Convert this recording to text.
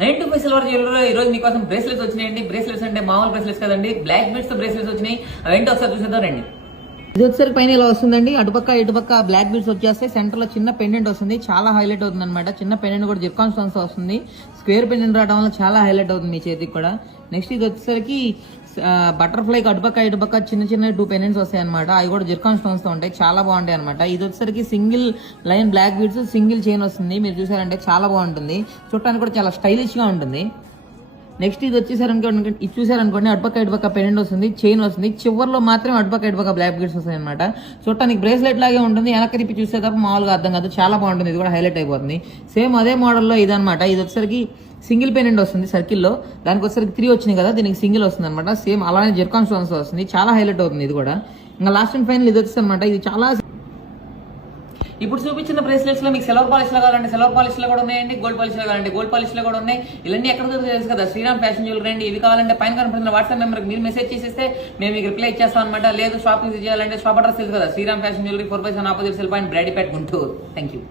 925 silver జ్యువెలరీలో ఈ రోజు మీకోసం బ్రేస్లెట్స్ వచ్చినాయండి. బ్రేస్లెట్స్ అంటే మామూలు బ్రేస్లెట్స్ కదండి, బ్లాక్ బీడ్స్ తో బ్రేస్లెట్స్ వచ్చినాయి. అవేంటో ఒకసారి చూసేద్దాం రండి. ఇది వచ్చేసరికి పైన ఇలా వస్తుందండి, అటుపక్క ఇటుపక్క బ్లాక్ బీడ్స్ వచ్చేస్తాయి. సెంటర్ లో చిన్న పెండెంట్ వస్తుంది, చాలా హైలైట్ అవుతుంది అనమాట. చిన్న పెండెంట్ కూడా జిర్కాన్ స్టోన్స్ వస్తుంది. స్క్వేర్ పెండెంట్ రావడం వల్ల చాలా హైలైట్ అవుతుంది మీ చేతికి కూడా. నెక్స్ట్ ఇది వచ్చేసరికి బటర్ఫ్లై అటుపక్క ఇటుపక్క చిన్న చిన్న 2 పెండెంట్స్ వస్తాయి అనమాట. అవి కూడా జిర్కాన్ స్టోన్స్ తో ఉంటాయి, చాలా బాగుంటాయి అనమాట. ఇది వచ్చేసరికి single line black beads, single chain వస్తుంది. మీరు చూసారంటే చాలా బాగుంటుంది, చూడటానికి కూడా చాలా స్టైలిష్ గా ఉంటుంది. నెక్స్ట్ ఇది వచ్చేసారనుకోండి, ఇది చూసారనుకోండి, అటుపక్క ఇటుపక్క పెండెంట్ వస్తుంది, చైన్ వస్తుంది. చివర్లో మాత్రమే అటుపక్క ఇటుపక్క బ్లాక్ బీడ్స్ వస్తాయి అనమాట. చూడటానికి బ్రేస్లెట్ లాగే ఉంటుంది, వెనక్కి తిప్పి చూస్తే తప్ప మామూలుగా అర్థం కాదు, చాలా బాగుంటుంది. ఇది కూడా హైలైట్ అయిపోతుంది. సేమ్ అదే మోడల్లో ఇదనమాట. ఇది వచ్చేసరికి సింగిల్ పెండెంట్ వస్తుంది సర్కిల్లో, దానికి వచ్చేసరికి 3 వచ్చినాయి కదా, దీనికి సింగిల్ వస్తుంది అనమాట. సేమ్ అలానే జిర్కాన్ స్టోన్స్ వస్తుంది, చాలా హైలైట్ అవుతుంది ఇది కూడా. ఇంకా లాస్ట్ అండ్ ఫైనల్ ఇది వచ్చేసి అనమాట. ఇది చాలా ఇప్పుడు చూపించిన బ్రేస్లెట్స్ లో మీకు సిల్వర్ పాలిష్ లో కావాలంటే సిల్వర్ పాలిష్ లో కూడా ఉన్నాయండి, గోల్డ్ పాలిష్ లో కావాలంటే గోల్డ్ పాలిష్ లో కూడా ఉన్నాయి. ఇవన్నీ ఎక్కడ తెలుసు కదా, శ్రీరామ్ ఫ్యాషన్ జ్యువెలరీ అండి. ఇవి కావాలంటే పైన కనపడుతున్న వాట్సాప్ నెంబర్కి మీరు మెసేజ్ చేసేస్తే మేము మీకు రిప్లై ఇచ్చేస్తాం అనమాట. లేదు షాపింగ్ చేయాలంటే షాప్ అడ్రస్ తెలుసు కదా, Sriram fashion jewellery 4/7 opposite cell point, Brodipet, Guntur. Thank you.